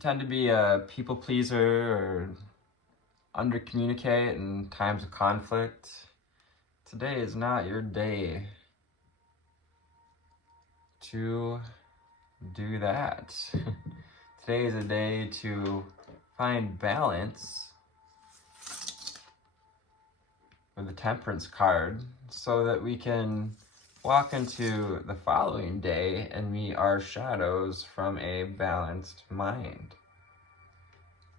tend to be a people pleaser or under-communicate in times of conflict, today is not your day to do that. Today is a day to find balance with the Temperance card so that we can walk into the following day and meet our shadows from a balanced mind.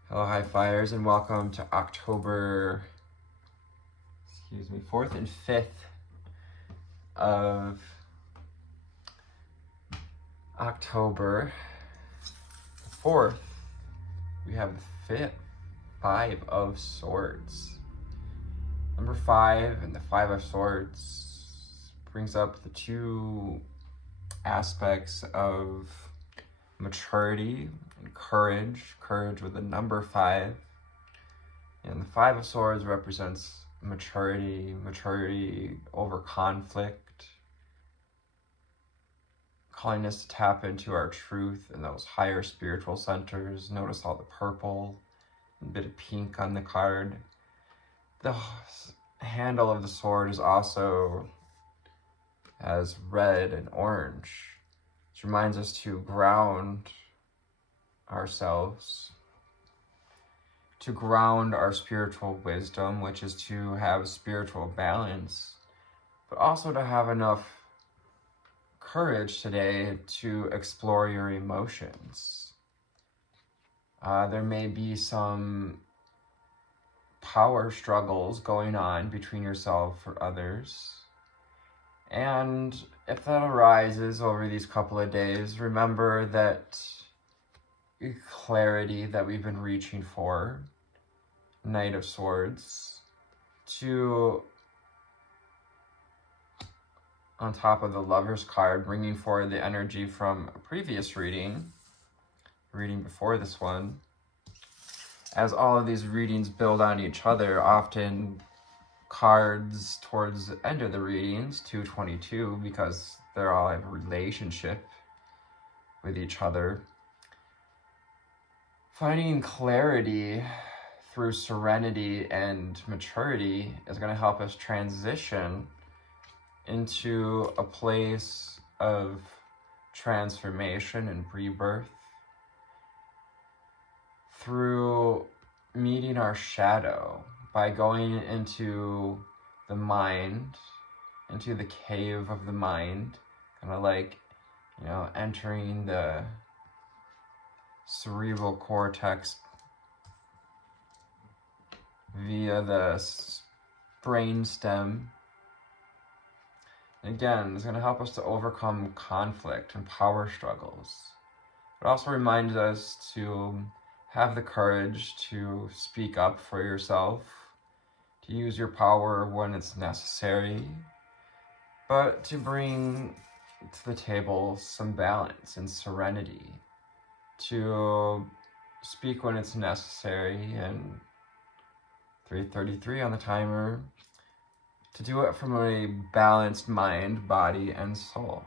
Hello, high flyers, and welcome to October, 4th and 5th of October. The 4th, we have the 5 of Swords. Number 5 and the 5 of Swords brings up the two aspects of maturity and courage. Courage with the number 5. And the 5 of Swords represents maturity over conflict, calling us to tap into our truth and those higher spiritual centers. Notice all the purple, a bit of pink on the card. The handle of the sword is also as red and orange, which reminds us to ground ourselves, to ground our spiritual wisdom, which is to have spiritual balance, but also to have enough courage today to explore your emotions. There may be some power struggles going on between yourself or others. And if that arises over these couple of days, remember that clarity that we've been reaching for, Knight of Swords, to, on top of the Lover's card, bringing forward the energy from a previous reading before this one. As all of these readings build on each other, often cards towards the end of the readings, 222, because they're all in relationship with each other. Finding clarity through serenity and maturity is going to help us transition into a place of transformation and rebirth through meeting our shadow, by going into the mind, into the cave of the mind, kind of like, entering the cerebral cortex via the brain stem. Again, it's going to help us to overcome conflict and power struggles. It also reminds us to have the courage to speak up for yourself, to use your power when it's necessary, but to bring to the table some balance and serenity, to speak when it's necessary, and 3:33 on the timer, to do it from a balanced mind, body, and soul.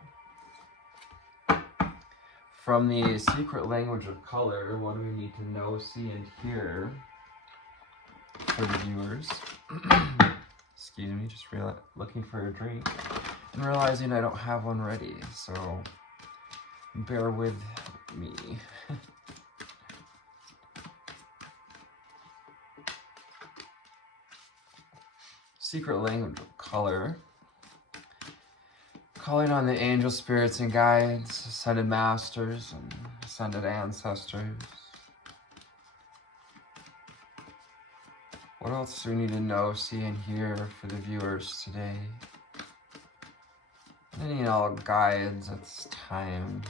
From the secret language of color, what do we need to know, see, and hear for the viewers? Excuse me, just looking for a drink and realizing I don't have one ready, so bear with me. Secret language of color. Calling on the angel spirits and guides, ascended masters, and ascended ancestors. What else do we need to know, see, and hear for the viewers today? Any and all guides at this time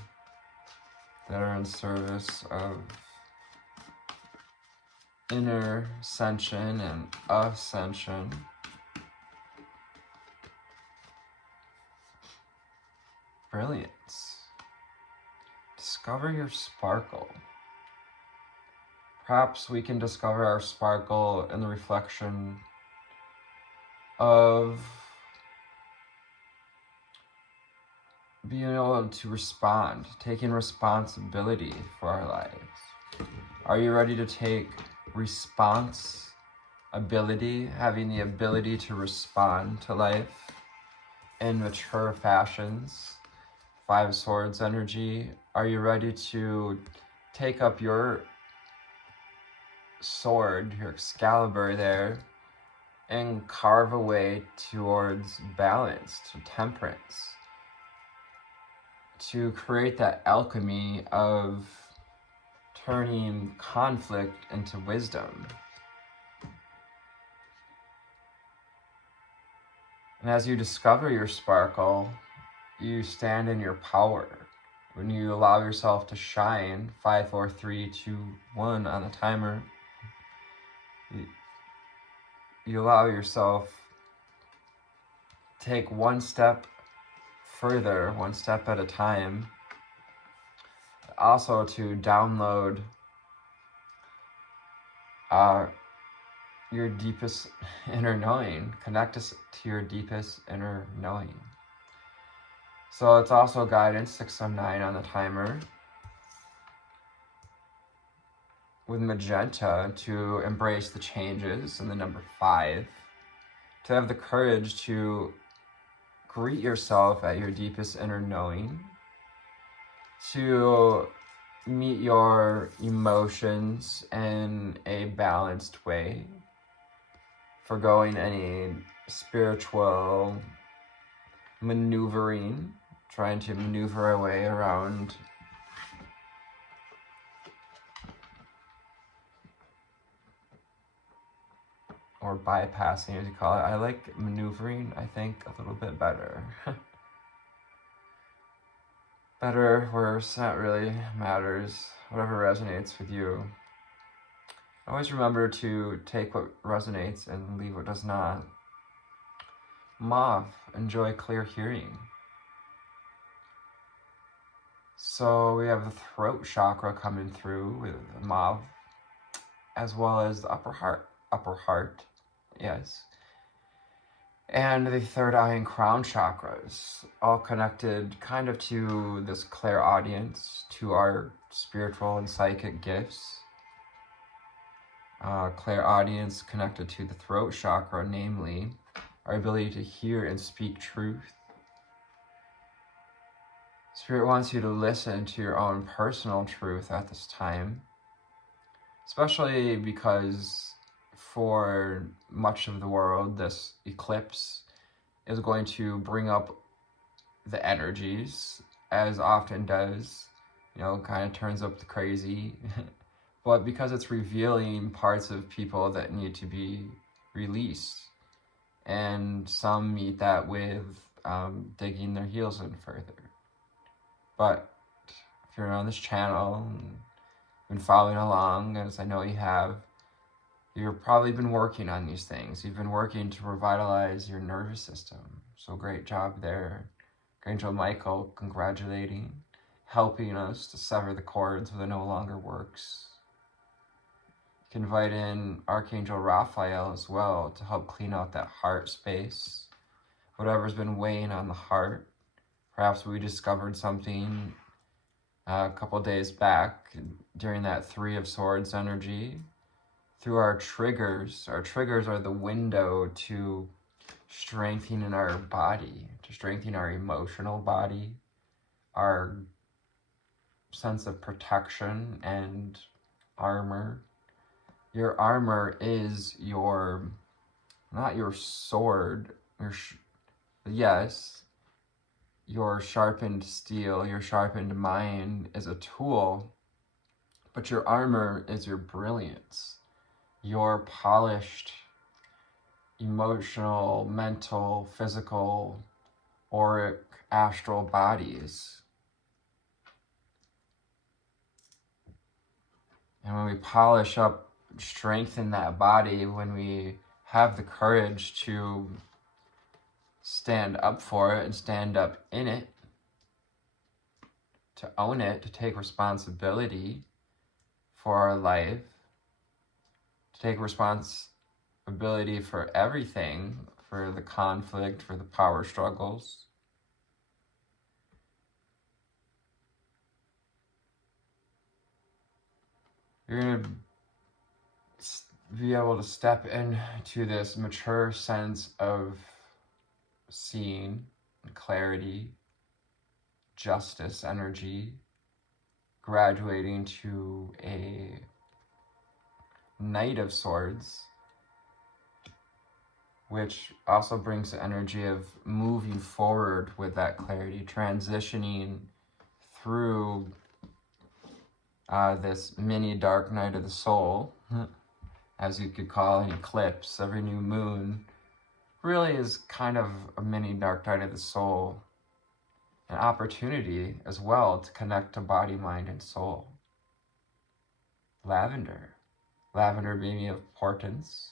that are in service of inner ascension and ascension. Brilliance. Discover your sparkle. Perhaps we can discover our sparkle in the reflection of being able to respond, taking responsibility for our lives. Are you ready to take responsibility, having the ability to respond to life in mature fashions? 5 Swords energy. Are you ready to take up your sword, your Excalibur there, and carve a way towards balance, to temperance, to create that alchemy of turning conflict into wisdom? And as you discover your sparkle, you stand in your power. When you allow yourself to shine, 5, 4, 3, 2, 1 on the timer, you allow yourself to take one step further, one step at a time. Also to download your deepest inner knowing, connect us to your deepest inner knowing. So it's also guidance, 609 on the timer, with magenta to embrace the changes, and the number 5, to have the courage to greet yourself at your deepest inner knowing, to meet your emotions in a balanced way, forgoing any spiritual maneuvering, trying to maneuver our way around or bypassing, as you call it. I like maneuvering, I think, a little bit better. Better, worse, not really matters. Whatever resonates with you. Always remember to take what resonates and leave what does not. Mauve, enjoy clear hearing. So we have the throat chakra coming through with mauve, as well as the upper heart, yes. And the third eye and crown chakras, all connected kind of to this clairaudience, to our spiritual and psychic gifts. Clairaudience connected to the throat chakra, namely our ability to hear and speak truth. Spirit wants you to listen to your own personal truth at this time, especially because for much of the world, this eclipse is going to bring up the energies, as often does, kind of turns up the crazy. But because it's revealing parts of people that need to be released, and some meet that with digging their heels in further. But if you're on this channel and been following along, as I know you have, you've probably been working on these things. You've been working to revitalize your nervous system. So great job there. Archangel Michael congratulating, helping us to sever the cords where it no longer works. You can invite in Archangel Raphael as well to help clean out that heart space. Whatever's been weighing on the heart. Perhaps we discovered something a couple days back during that 3 of Swords energy. Through our triggers are the window to strengthening our body, to strengthening our emotional body, our sense of protection and armor. Your armor is not your sword, yes, your sharpened steel, your sharpened mind is a tool, but your armor is your brilliance, your polished emotional, mental, physical, auric, astral bodies. And when we polish up, strengthen that body, when we have the courage to stand up for it and stand up in it, to own it, to take responsibility for our life, to take responsibility for everything, for the conflict, for the power struggles. you're going to be able to step into this mature sense of seeing, clarity, justice energy, graduating to a Knight of Swords, which also brings the energy of moving forward with that clarity, transitioning through this mini dark night of the soul, as you could call an eclipse. Every new moon really is kind of a mini dark night of the soul, an opportunity as well to connect to body, mind, and soul. Lavender being of importance.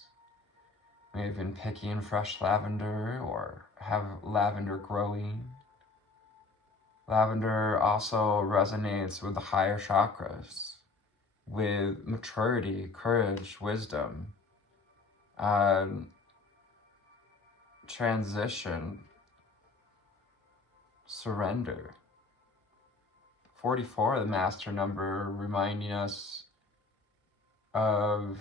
May have been picking fresh lavender or have lavender growing. Lavender also resonates with the higher chakras, with maturity, courage, wisdom, transition, surrender. 44, the master number, reminding us of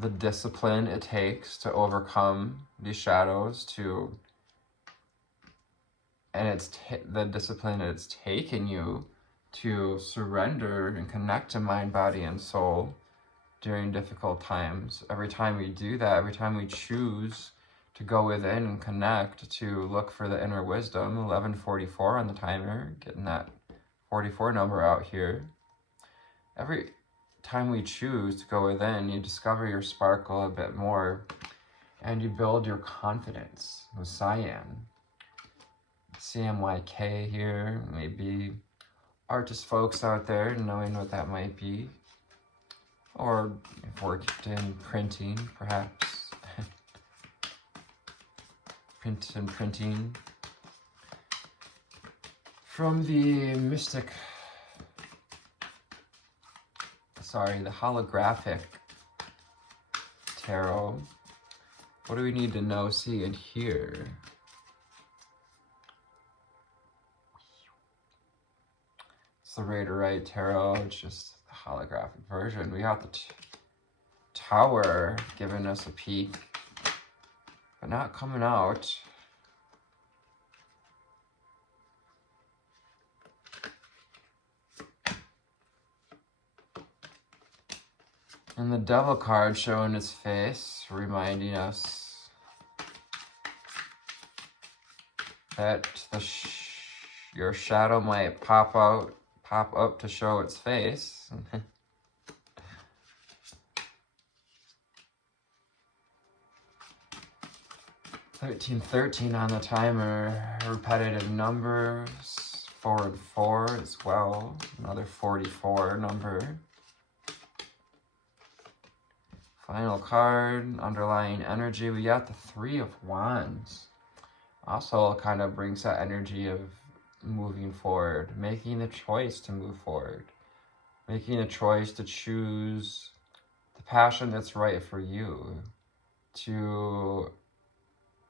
the discipline it takes to overcome these shadows, and the discipline it's taken you to surrender and connect to mind, body, and soul during difficult times. Every time we do that, every time we choose to go within and connect, to look for the inner wisdom, 1144 on the timer, getting that 44 number out here. Every time we choose to go within, you discover your sparkle a bit more, and you build your confidence with cyan. CMYK here, maybe artist folks out there knowing what that might be, or if worked in printing, perhaps. Print and printing. From the the holographic tarot, what do we need to know, see, and hear? It's the Raiderite tarot, it's just the holographic version. We got the Tower giving us a peek, but not coming out. And the Devil card showing its face, reminding us that your shadow might pop up to show its face. 1313 on the timer, repetitive numbers, 4 and 4 as well, another 44 number. Final card, underlying energy, we got the 3 of Wands. Also kind of brings that energy of moving forward, making the choice to move forward, making a choice to choose the passion that's right for you, to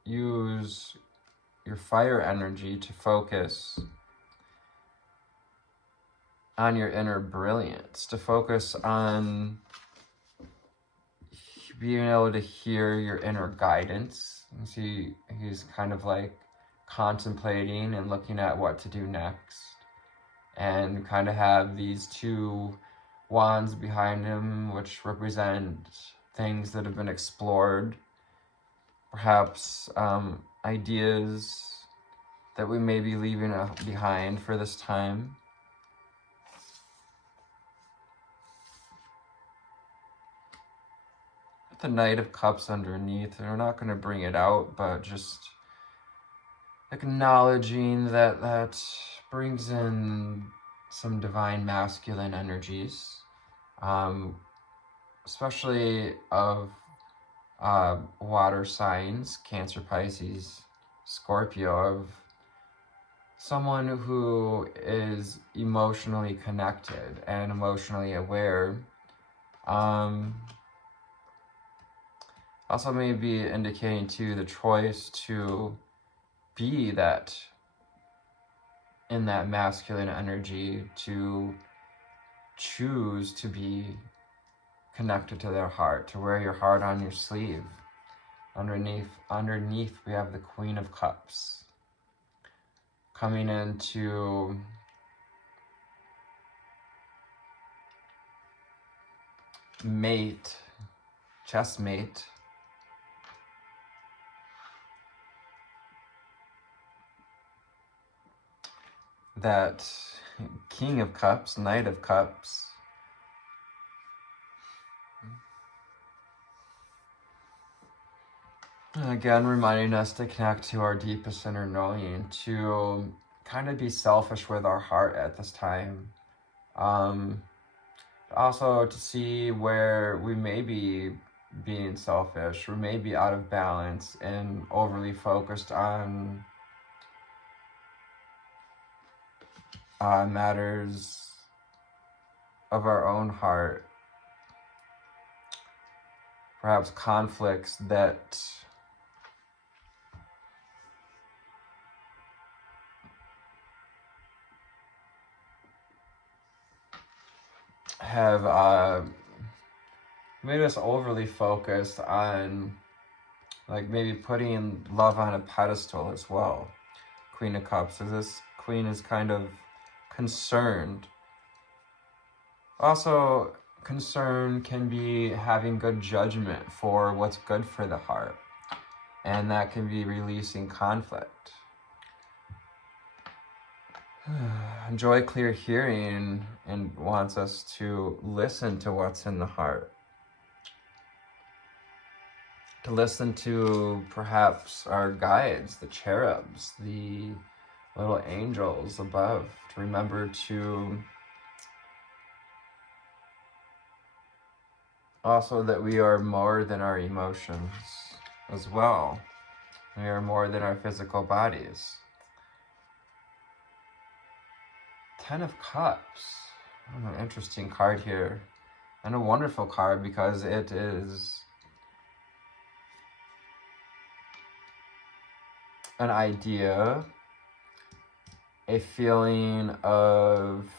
use your fire energy to focus on your inner brilliance, to focus on being able to hear your inner guidance. You see, he's kind of like contemplating and looking at what to do next, and kind of have these 2 wands behind him, which represent things that have been explored, perhaps ideas that we may be leaving behind for this time. The Knight of Cups underneath, and we're not going to bring it out, but just acknowledging that brings in some divine masculine energies, especially of water signs, Cancer, Pisces, Scorpio, of someone who is emotionally connected and emotionally aware. Also may be indicating too the choice to be that in that masculine energy, to choose to be connected to their heart, to wear your heart on your sleeve. Underneath we have the Queen of Cups coming into mate, chess mate. That King of Cups, Knight of Cups. Again, reminding us to connect to our deepest inner knowing, to kind of be selfish with our heart at this time. Also to see where we may be being selfish, or may be out of balance and overly focused on matters of our own heart. Perhaps conflicts that have made us overly focused on, like, maybe putting love on a pedestal as well. Queen of Cups, so this queen is kind of concerned. Also, concern can be having good judgment for what's good for the heart, and that can be releasing conflict. Joy clear hearing and wants us to listen to what's in the heart, to listen to perhaps our guides, the cherubs, the little angels above, to remember to also that we are more than our emotions as well. We are more than our physical bodies. 10 of Cups. An interesting card here. And a wonderful card, because it is an idea, a feeling of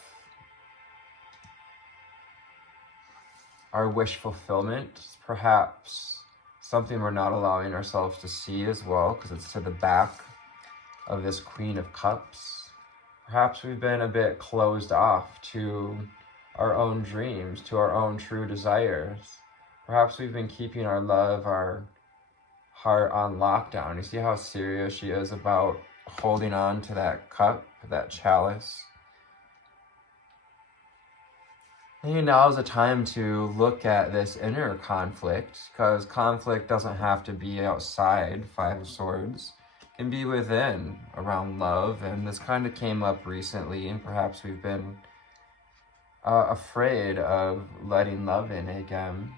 our wish fulfillment, perhaps something we're not allowing ourselves to see as well, because it's to the back of this Queen of Cups. Perhaps we've been a bit closed off to our own dreams, to our own true desires. Perhaps we've been keeping our love, our heart on lockdown. You see how serious she is about holding on to that cup, that chalice? Maybe now is the time to look at this inner conflict, because conflict doesn't have to be outside, 5 of Swords. It can be within, around love, and this kind of came up recently, and perhaps we've been afraid of letting love in again.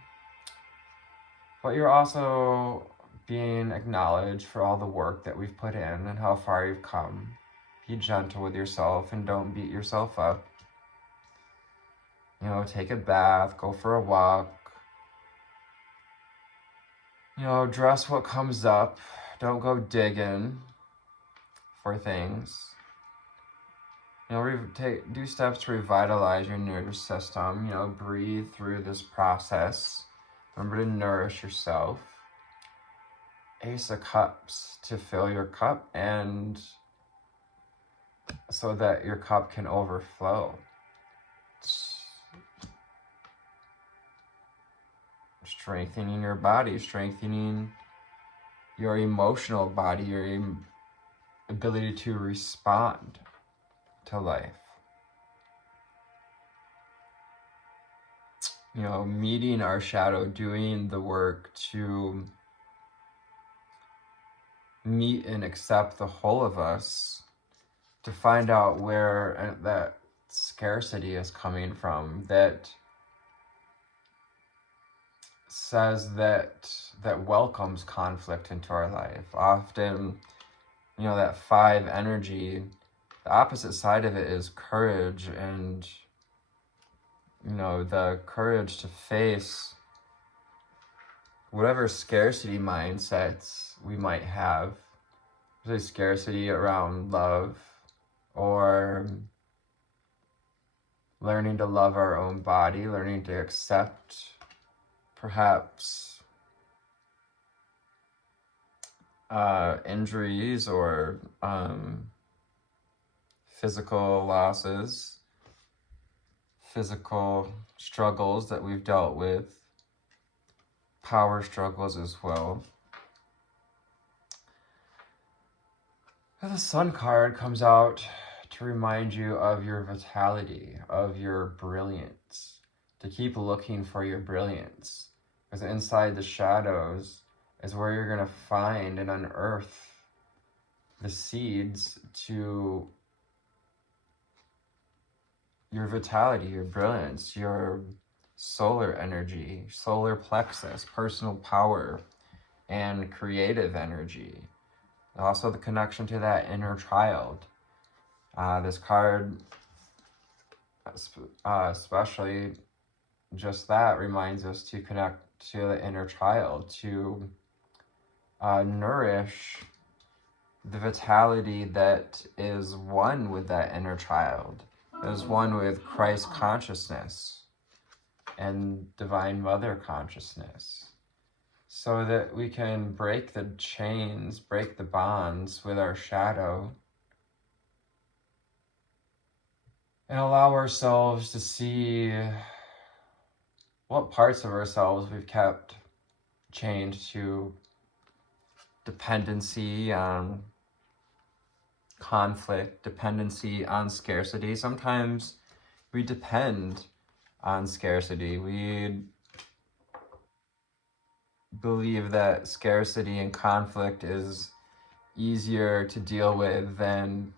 But you're also being acknowledged for all the work that we've put in and how far you've come. Be gentle with yourself and don't beat yourself up. You know, take a bath, go for a walk. You know, address what comes up. Don't go digging for things. You know, do steps to revitalize your nervous system. You know, breathe through this process. Remember to nourish yourself. Ace of Cups, to fill your cup, and so that your cup can overflow. Strengthening your body, strengthening your emotional body, your ability to respond to life. You know, meeting our shadow, doing the work to meet and accept the whole of us, to find out where that scarcity is coming from, that says that welcomes conflict into our life. Often, you know, that 5 energy, the opposite side of it is courage, and, you know, the courage to face whatever scarcity mindsets we might have, there's a scarcity around love, or learning to love our own body, learning to accept perhaps injuries or physical losses, physical struggles that we've dealt with, power struggles as well. The Sun card comes out to remind you of your vitality, of your brilliance, to keep looking for your brilliance. Because inside the shadows is where you're going to find and unearth the seeds to your vitality, your brilliance, your solar energy, solar plexus, personal power, and creative energy. Also the connection to that inner child. This card, especially just that, reminds us to connect to the inner child, to nourish the vitality that is one with that inner child, is one with Christ consciousness and Divine Mother consciousness, so that we can break the chains, break the bonds with our shadow, and allow ourselves to see what parts of ourselves we've kept chained to dependency on conflict, dependency on scarcity. Sometimes we depend on scarcity. We believe that scarcity and conflict is easier to deal with than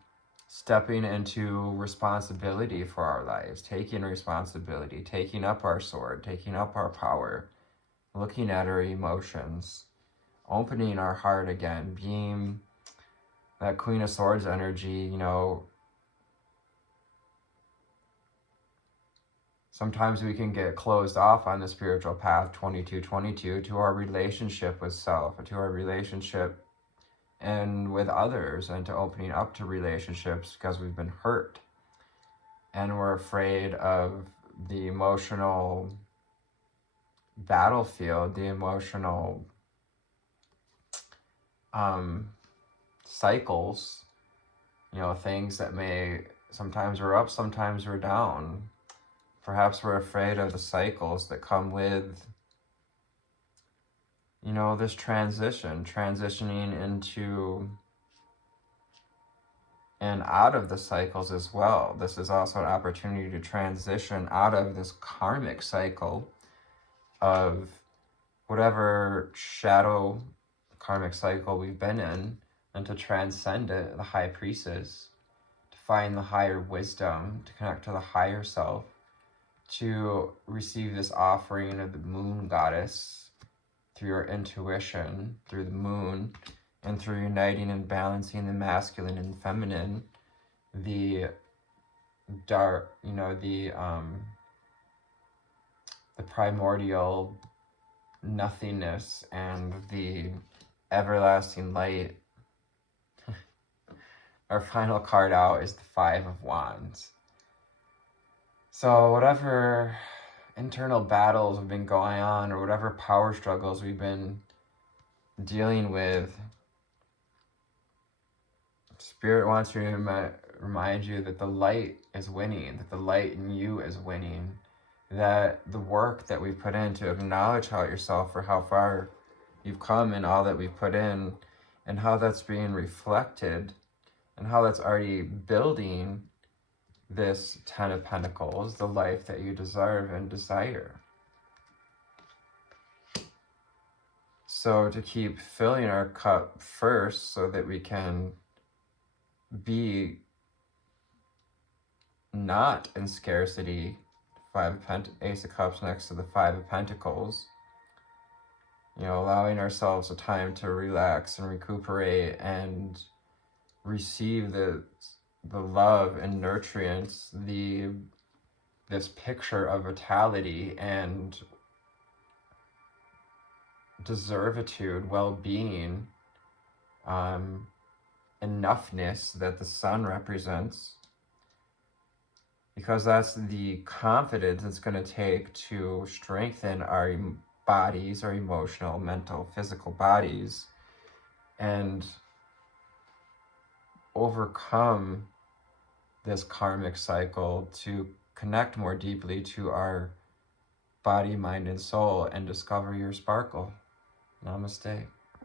stepping into responsibility for our lives, taking responsibility, taking up our sword, taking up our power, looking at our emotions, opening our heart again, being that Queen of Swords energy. Sometimes we can get closed off on the spiritual path, 2222, to our relationship with self, to our relationship and with others, and to opening up to relationships because we've been hurt. And we're afraid of the emotional battlefield, the emotional cycles, things that sometimes we're up, sometimes we're down. Perhaps we're afraid of the cycles that come with, this transitioning into and out of the cycles as well. This is also an opportunity to transition out of this karmic cycle of whatever shadow karmic cycle we've been in, and to transcend it, the High Priestess, to find the higher wisdom, to connect to the higher self, to receive this offering of the Moon Goddess through your intuition, through the moon, and through uniting and balancing the masculine and feminine, the dark, the primordial nothingness and the everlasting light. Our final card out is the Five of Wands. So whatever internal battles have been going on, or whatever power struggles we've been dealing with, Spirit wants to remind you that the light is winning, that the light in you is winning, that the work that we put in to acknowledge yourself for how far you've come and all that we've put in, and how that's being reflected, and how that's already building this Ten of Pentacles, the life that you deserve and desire. So to keep filling our cup first, so that we can be not in scarcity. Ace of Cups next to the Five of Pentacles. Allowing ourselves a time to relax and recuperate and receive the love and nutrients, this picture of vitality and deservitude, well-being, enoughness that the sun represents, because that's the confidence it's going to take to strengthen our bodies, our emotional, mental, physical bodies, and overcome this karmic cycle to connect more deeply to our body, mind, and soul and discover your sparkle. Namaste.